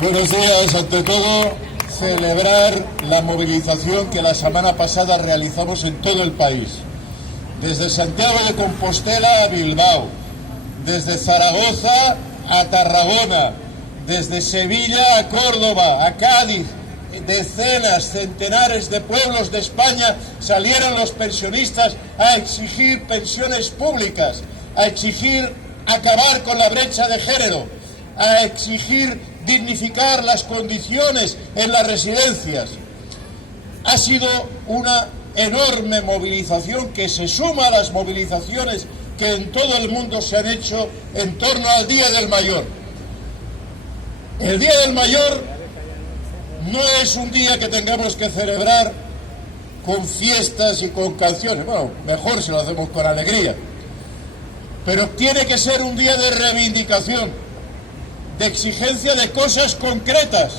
Buenos días. Ante todo, celebrar la movilización que la semana pasada realizamos en todo el país. Desde Santiago de Compostela a Bilbao, desde Zaragoza a Tarragona, desde Sevilla a Córdoba, a Cádiz, decenas, centenares de pueblos de España salieron los pensionistas a exigir pensiones públicas, a exigir acabar con la brecha de género, a exigir dignificar las condiciones en las residencias. Ha sido una enorme movilización que se suma a las movilizaciones que en todo el mundo se han hecho en torno al Día del Mayor. El Día del Mayor no es un día que tengamos que celebrar con fiestas y con canciones. Bueno, mejor si lo hacemos con alegría. Pero tiene que ser un día de reivindicación, de exigencia de cosas concretas,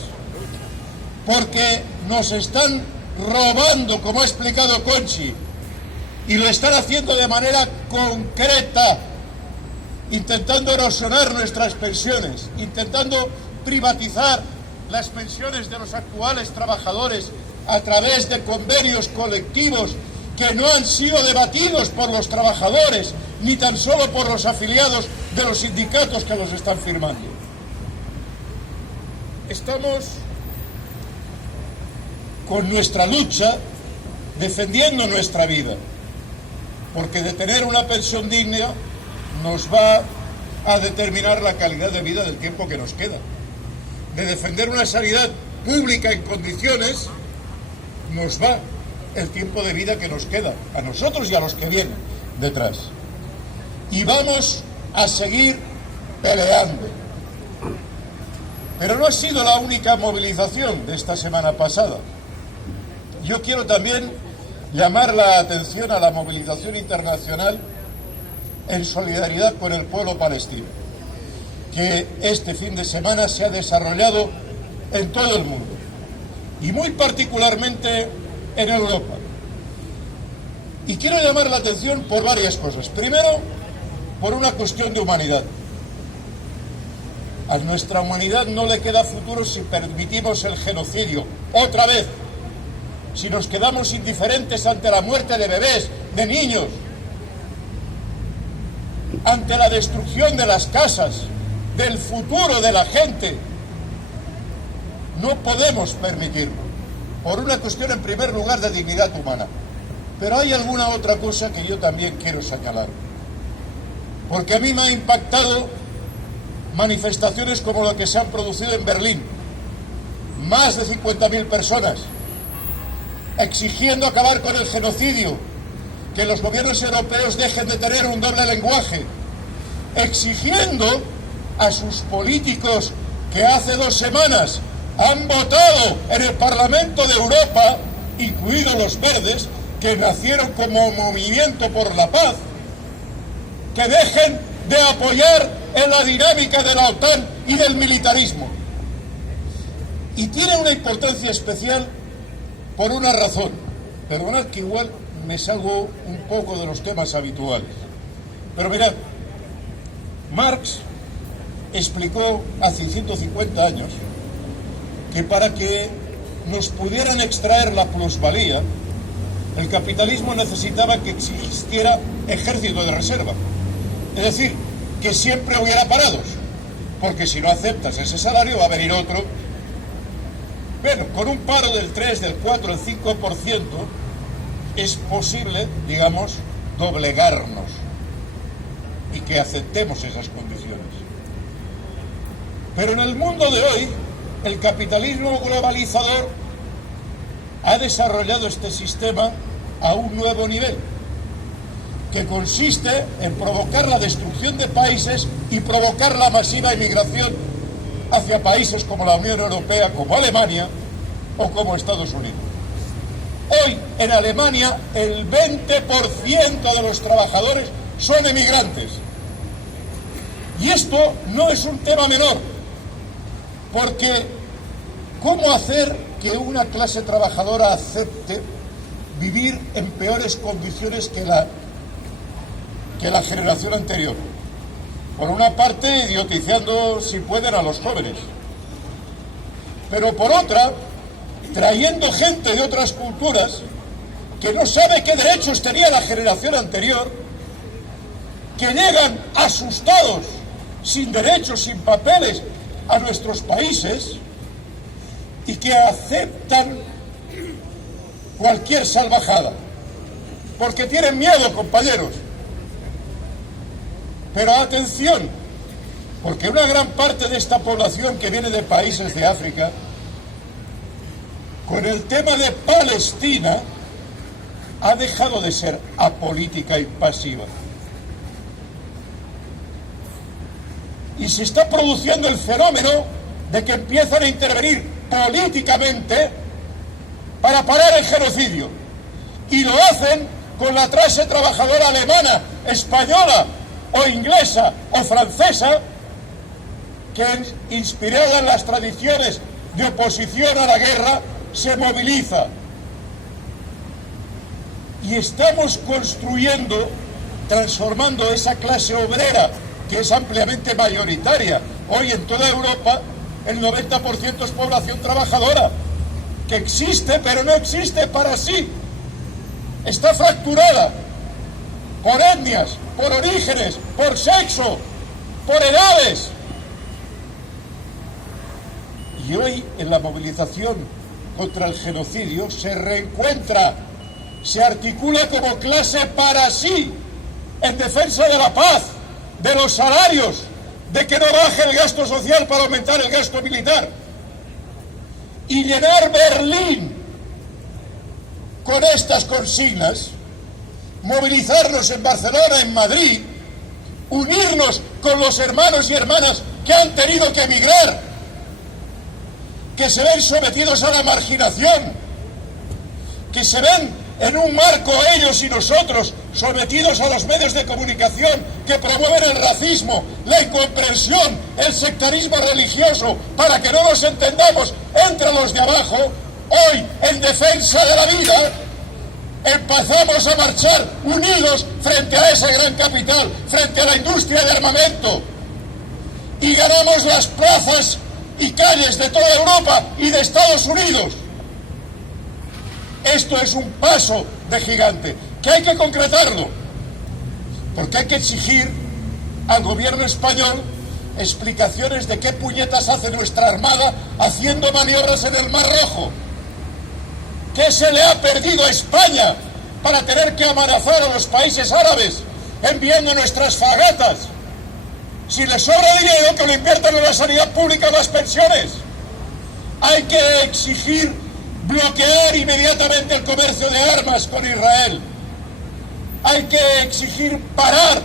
porque nos están robando, como ha explicado Conchi, y lo están haciendo de manera concreta, intentando erosionar nuestras pensiones, intentando privatizar las pensiones de los actuales trabajadores a través de convenios colectivos que no han sido debatidos por los trabajadores, ni tan solo por los afiliados de los sindicatos que los están firmando. Estamos con nuestra lucha defendiendo nuestra vida, porque de tener una pensión digna nos va a determinar la calidad de vida del tiempo que nos queda. De defender una sanidad pública en condiciones nos va el tiempo de vida que nos queda, a nosotros y a los que vienen detrás. Y vamos a seguir peleando. Pero no ha sido la única movilización de esta semana pasada. Yo quiero también llamar la atención a la movilización internacional en solidaridad con el pueblo palestino, que este fin de semana se ha desarrollado en todo el mundo, y muy particularmente en Europa. Y quiero llamar la atención por varias cosas. Primero, por una cuestión de humanidad. A nuestra humanidad no le queda futuro si permitimos el genocidio, otra vez. Si nos quedamos indiferentes ante la muerte de bebés, de niños, ante la destrucción de las casas, del futuro de la gente. No podemos permitirlo, por una cuestión en primer lugar de dignidad humana. Pero hay alguna otra cosa que yo también quiero señalar, porque a mí me ha impactado manifestaciones como la que se han producido en Berlín, más de 50.000 personas exigiendo acabar con el genocidio, que los gobiernos europeos dejen de tener un doble lenguaje, exigiendo a sus políticos que hace 2 semanas han votado en el Parlamento de Europa, incluidos los verdes, que nacieron como movimiento por la paz, que dejen de apoyar en la dinámica de la OTAN y del militarismo. Y tiene una importancia especial por una razón. Perdonad que igual me salgo un poco de los temas habituales. Pero mirad, Marx explicó hace 150 años que para que nos pudieran extraer la plusvalía, el capitalismo necesitaba que existiera ejército de reserva. Es decir, que siempre hubiera parados, porque si no aceptas ese salario va a venir otro. Bueno, con un paro del 3, del 4, del 5% es posible, digamos, doblegarnos y que aceptemos esas condiciones. Pero en el mundo de hoy, el capitalismo globalizador ha desarrollado este sistema a un nuevo nivel, que consiste en provocar la destrucción de países y provocar la masiva inmigración hacia países como la Unión Europea, como Alemania o como Estados Unidos. Hoy en Alemania el 20% de los trabajadores son emigrantes. Y esto no es un tema menor, porque ¿cómo hacer que una clase trabajadora acepte vivir en peores condiciones que la generación anterior? Por una parte, idiotizando, si pueden, a los jóvenes. pero por otra, trayendo gente de otras culturas que no sabe qué derechos tenía la generación anterior, que llegan asustados, sin derechos, sin papeles, a nuestros países y que aceptan cualquier salvajada, porque tienen miedo, compañeros. Pero atención, porque una gran parte de esta población que viene de países de África, con el tema de Palestina, ha dejado de ser apolítica y pasiva. Y se está produciendo el fenómeno de que empiezan a intervenir políticamente para parar el genocidio. Y lo hacen con la clase trabajadora alemana, española o inglesa o francesa, que inspirada en las tradiciones de oposición a la guerra, se moviliza. Y estamos construyendo, transformando esa clase obrera, que es ampliamente mayoritaria. Hoy en toda Europa el 90% es población trabajadora, que existe, pero no existe para sí. Está fracturada por etnias, por orígenes, por sexo, por edades. Y hoy en la movilización contra el genocidio se reencuentra, se articula como clase para sí, en defensa de la paz, de los salarios, de que no baje el gasto social para aumentar el gasto militar. Y llenar Berlín con estas consignas, movilizarnos en Barcelona, en Madrid, unirnos con los hermanos y hermanas que han tenido que emigrar, que se ven sometidos a la marginación, que se ven en un marco ellos y nosotros sometidos a los medios de comunicación que promueven el racismo, la incomprensión, el sectarismo religioso, para que no nos entendamos entre los de abajo. Hoy, en defensa de la vida, empezamos a marchar unidos frente a ese gran capital, frente a la industria de armamento, y ganamos las plazas y calles de toda Europa y de Estados Unidos. Esto es un paso de gigante, que hay que concretarlo, porque hay que exigir al gobierno español explicaciones de qué puñetas hace nuestra Armada haciendo maniobras en el Mar Rojo. ¿Qué se le ha perdido a España para tener que amenazar a los países árabes enviando nuestras fragatas? Si les sobra dinero, que lo inviertan en la sanidad pública, en las pensiones. Hay que exigir bloquear inmediatamente el comercio de armas con Israel. Hay que exigir parar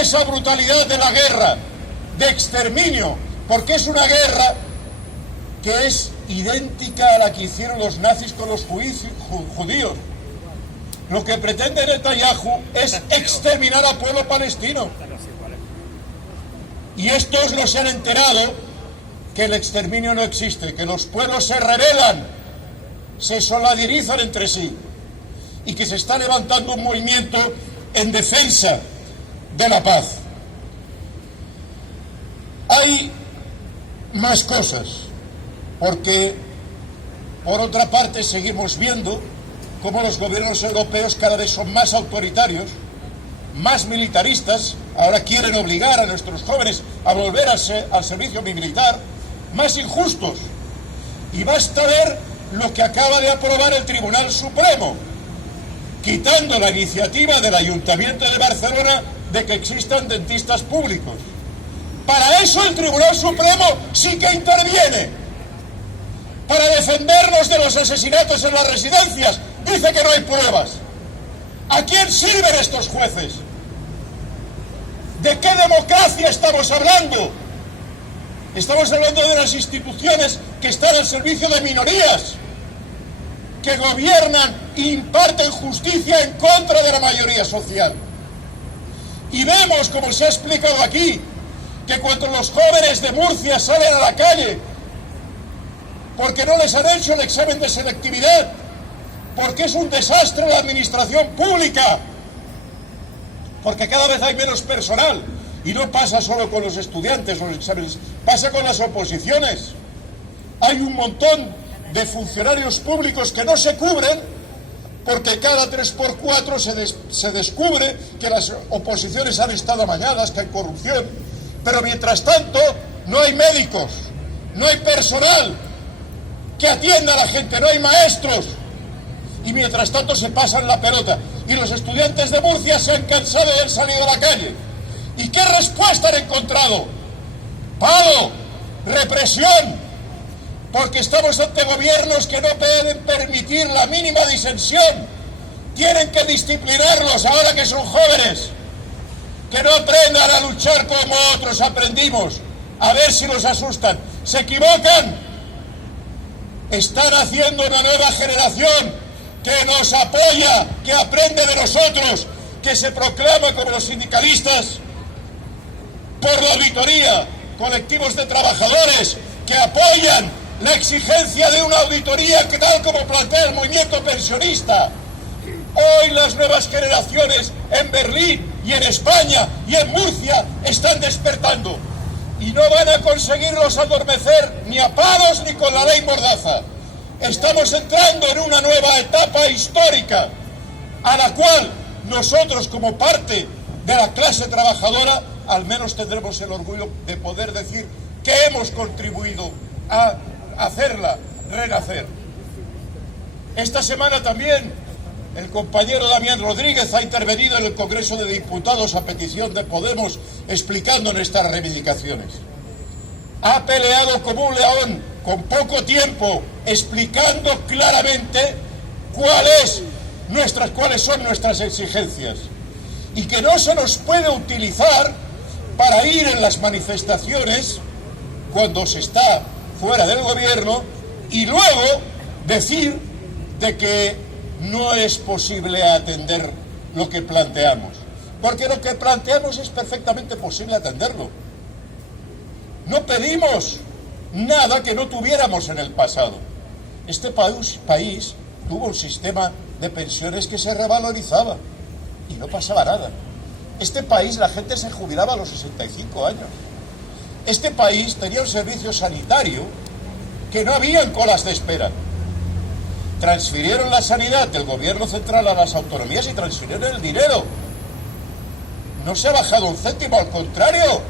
esa brutalidad de la guerra, de exterminio, porque es una guerra que es idéntica a la que hicieron los nazis con los judíos. Lo que pretende Netanyahu es exterminar al pueblo palestino. Y estos no se han enterado que el exterminio no existe, que los pueblos se rebelan, se solidarizan entre sí, y que se está levantando un movimiento en defensa de la paz. Hay más cosas, porque por otra parte seguimos viendo cómo los gobiernos europeos cada vez son más autoritarios, más militaristas, ahora quieren obligar a nuestros jóvenes a volver al servicio militar, más injustos. Y basta ver lo que acaba de aprobar el Tribunal Supremo, quitando la iniciativa del Ayuntamiento de Barcelona de que existan dentistas públicos. Para eso el Tribunal Supremo sí que interviene, para defendernos de los asesinatos en las residencias. Dice que no hay pruebas. ¿A quién sirven estos jueces? ¿De qué democracia estamos hablando? Estamos hablando de unas instituciones que están al servicio de minorías, que gobiernan e imparten justicia en contra de la mayoría social. Y vemos, como se ha explicado aquí, que cuando los jóvenes de Murcia salen a la calle porque no les han hecho el examen de selectividad, porque es un desastre la administración pública, porque cada vez hay menos personal, y no pasa solo con los estudiantes o los exámenes, pasa con las oposiciones, hay un montón de funcionarios públicos que no se cubren porque cada 3x4 se descubre que las oposiciones han estado amañadas, que hay corrupción. Pero mientras tanto no hay médicos, no hay personal que atienda a la gente, no hay maestros. Y mientras tanto se pasan la pelota. Y los estudiantes de Murcia se han cansado y han salido a la calle. ¿Y qué respuesta han encontrado? Paro, represión, porque estamos ante gobiernos que no pueden permitir la mínima disensión. Tienen que disciplinarlos ahora que son jóvenes, que no aprendan a luchar como otros aprendimos, a ver si los asustan. Se equivocan. Están haciendo una nueva generación que nos apoya, que aprende de nosotros, que se proclama como los sindicalistas por la auditoría, colectivos de trabajadores que apoyan la exigencia de una auditoría que tal como plantea el movimiento pensionista. Hoy las nuevas generaciones en Berlín y en España y en Murcia están despertando y no van a conseguirlos adormecer ni a palos ni con la ley Mordaza. Estamos entrando en una nueva etapa histórica a la cual nosotros como parte de la clase trabajadora al menos tendremos el orgullo de poder decir que hemos contribuido a hacerla renacer. Esta semana también el compañero Damián Rodríguez ha intervenido en el Congreso de Diputados a petición de Podemos explicando nuestras reivindicaciones. Ha peleado como un león con poco tiempo explicando claramente cuáles son nuestras exigencias y que no se nos puede utilizar para ir en las manifestaciones cuando se está fuera del gobierno y luego decir de que no es posible atender lo que planteamos, porque lo que planteamos es perfectamente posible atenderlo. No pedimos nada que no tuviéramos en el pasado. Este país tuvo un sistema de pensiones que se revalorizaba y no pasaba nada. Este país la gente se jubilaba a los 65 años. Este país tenía un servicio sanitario que no habían colas de espera. Transfirieron la sanidad del gobierno central a las autonomías y transfirieron el dinero. No se ha bajado un céntimo, al contrario.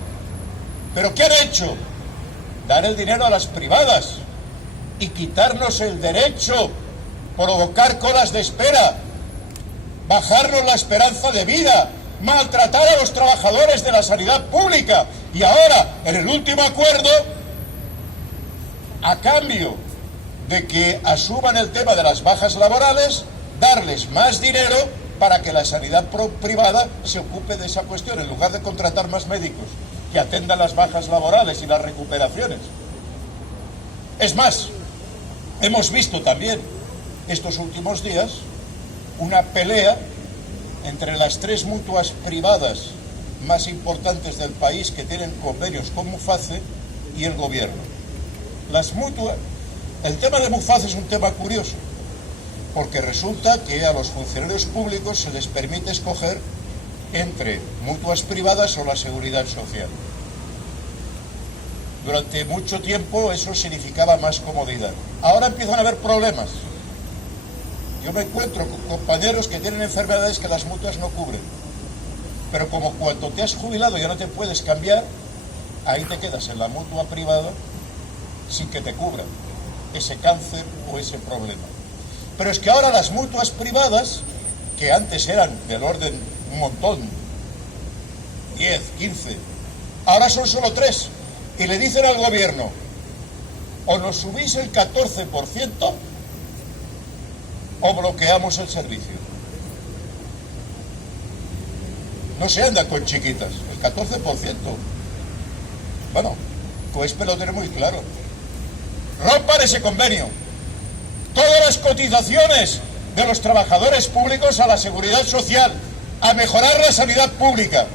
¿Pero qué han hecho? Dar el dinero a las privadas y quitarnos el derecho, provocar colas de espera, bajarnos la esperanza de vida, maltratar a los trabajadores de la sanidad pública. Y ahora, en el último acuerdo, a cambio de que asuman el tema de las bajas laborales, darles más dinero para que la sanidad privada se ocupe de esa cuestión, en lugar de contratar más médicos que atendan las bajas laborales y las recuperaciones. Es más, hemos visto también estos últimos días una pelea entre las 3 mutuas privadas más importantes del país que tienen convenios con Muface y el gobierno. El tema de Muface es un tema curioso, porque resulta que a los funcionarios públicos se les permite escoger entre mutuas privadas o la seguridad social. Durante mucho tiempo eso significaba más comodidad. Ahora empiezan a haber problemas. Yo me encuentro con compañeros que tienen enfermedades que las mutuas no cubren. Pero como cuando te has jubilado ya no te puedes cambiar, ahí te quedas en la mutua privada sin que te cubran ese cáncer o ese problema. Pero es que ahora las mutuas privadas, que antes eran del orden un montón, 10, 15, ahora son solo 3, y le dicen al gobierno, o nos subís el 14% o bloqueamos el servicio. No se anda con chiquitas, el 14%. Bueno, COESPE lo tiene muy claro. Rompan ese convenio. Todas las cotizaciones de los trabajadores públicos a la seguridad social, a mejorar la sanidad pública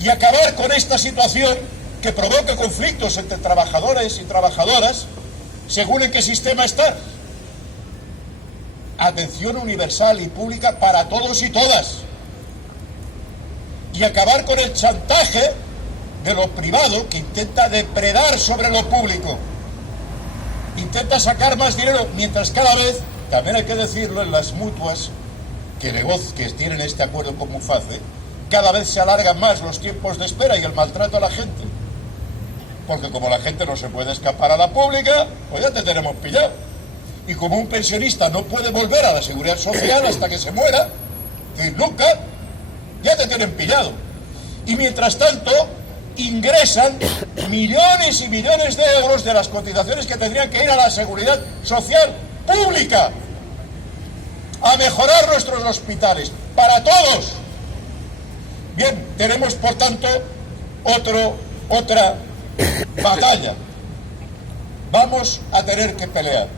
y acabar con esta situación que provoca conflictos entre trabajadores y trabajadoras según en qué sistema está. Atención universal y pública para todos y todas. Y acabar con el chantaje de lo privado que intenta depredar sobre lo público. intenta sacar más dinero, mientras cada vez, también hay que decirlo, en las mutuas que tienen este acuerdo con Muface, cada vez se alargan más los tiempos de espera y el maltrato a la gente. Porque como la gente no se puede escapar a la pública, pues ya te tenemos pillado. Y como un pensionista no puede volver a la seguridad social hasta que se muera, que nunca, ya te tienen pillado. Y mientras tanto, ingresan millones y millones de euros de las cotizaciones que tendrían que ir a la seguridad social pública, a mejorar nuestros hospitales, para todos. Bien, tenemos por tanto otra batalla. Vamos a tener que pelear.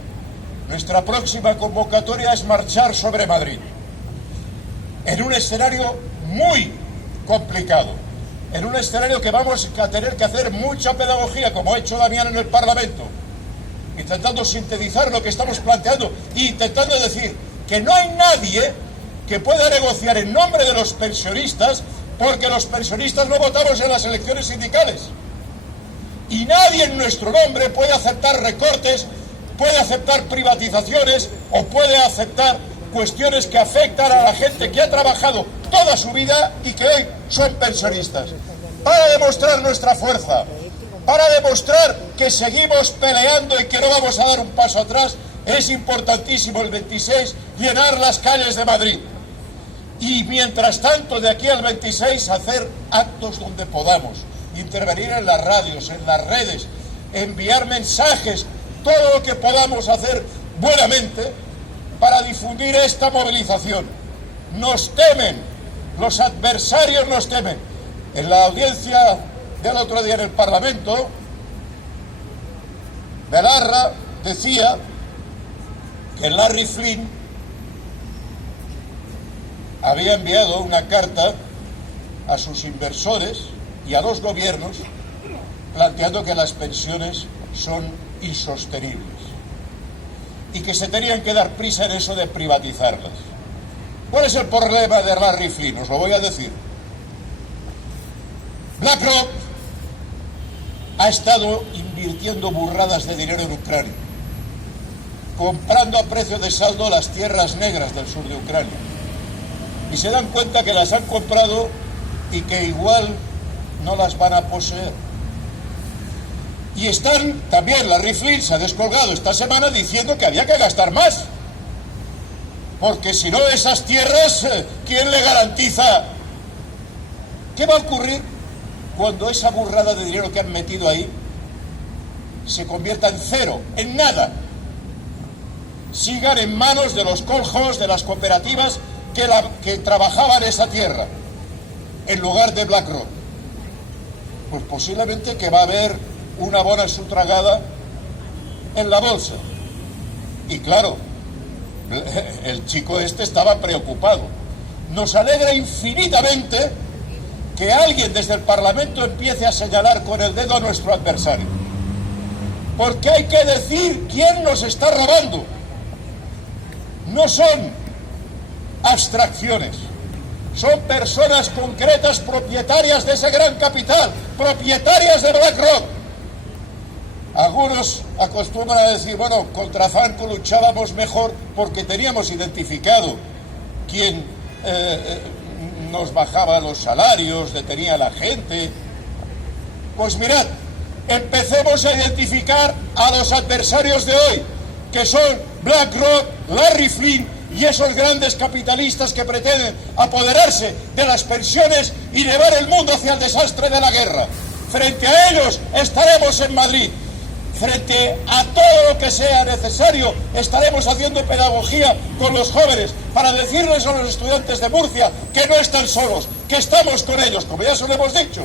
Nuestra próxima convocatoria es marchar sobre Madrid, en un escenario muy complicado, en un escenario que vamos a tener que hacer mucha pedagogía, como ha hecho Damián en el Parlamento, intentando sintetizar lo que estamos planteando e intentando decir que no hay nadie que pueda negociar en nombre de los pensionistas, porque los pensionistas no votamos en las elecciones sindicales. Y nadie en nuestro nombre puede aceptar recortes, puede aceptar privatizaciones o puede aceptar cuestiones que afectan a la gente que ha trabajado toda su vida y que hoy son pensionistas. Para demostrar nuestra fuerza, para demostrar que seguimos peleando y que no vamos a dar un paso atrás, es importantísimo el 26 llenar las calles de Madrid. Y mientras tanto, de aquí al 26, hacer actos donde podamos, intervenir en las radios, en las redes, enviar mensajes, todo lo que podamos hacer buenamente para difundir esta movilización. Nos temen, los adversarios nos temen. En la audiencia del otro día en el Parlamento, Belarra decía que Larry Flynn había enviado una carta a sus inversores y a los gobiernos planteando que las pensiones son insostenibles y que se tenían que dar prisa en eso de privatizarlas. ¿Cuál es el problema de Larry Flynn? Os lo voy a decir. BlackRock ha estado invirtiendo burradas de dinero en Ucrania, comprando a precio de saldo las tierras negras del sur de Ucrania, y se dan cuenta que las han comprado y que igual no las van a poseer. Y están también, Larry Flynn se ha descolgado esta semana diciendo que había que gastar más, porque si no esas tierras, ¿quién le garantiza? ¿Qué va a ocurrir cuando esa burrada de dinero que han metido ahí se convierta en cero, en nada? Sigan en manos de los coljos, de las cooperativas que trabajaban esa tierra, en lugar de BlackRock. Pues posiblemente que va a haber una buena sutragada en la bolsa. Y claro, el chico este estaba preocupado. Nos alegra infinitamente que alguien desde el Parlamento empiece a señalar con el dedo a nuestro adversario, porque hay que decir quién nos está robando. No son abstracciones, son personas concretas propietarias de ese gran capital, propietarias de BlackRock. Algunos acostumbran a decir, bueno, contra Franco luchábamos mejor porque teníamos identificado quién nos bajaba los salarios, detenía a la gente. Pues mirad, empecemos a identificar a los adversarios de hoy, que son BlackRock, Larry Flynn y esos grandes capitalistas que pretenden apoderarse de las pensiones y llevar el mundo hacia el desastre de la guerra. Frente a ellos estaremos en Madrid. Frente a todo lo que sea necesario, estaremos haciendo pedagogía con los jóvenes para decirles a los estudiantes de Murcia que no están solos, que estamos con ellos, como ya se lo hemos dicho,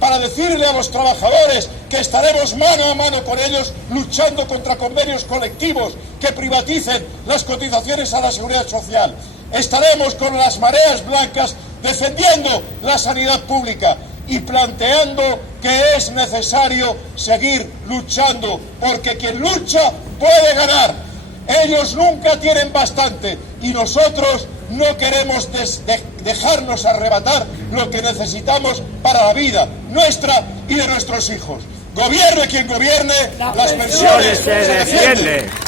para decirle a los trabajadores que estaremos mano a mano con ellos luchando contra convenios colectivos que privaticen las cotizaciones a la seguridad social. Estaremos con las mareas blancas defendiendo la sanidad pública y planteando que es necesario seguir luchando, porque quien lucha puede ganar. Ellos nunca tienen bastante y nosotros no queremos dejarnos arrebatar lo que necesitamos para la vida nuestra y de nuestros hijos. Gobierne quien gobierne, las pensiones se defienden.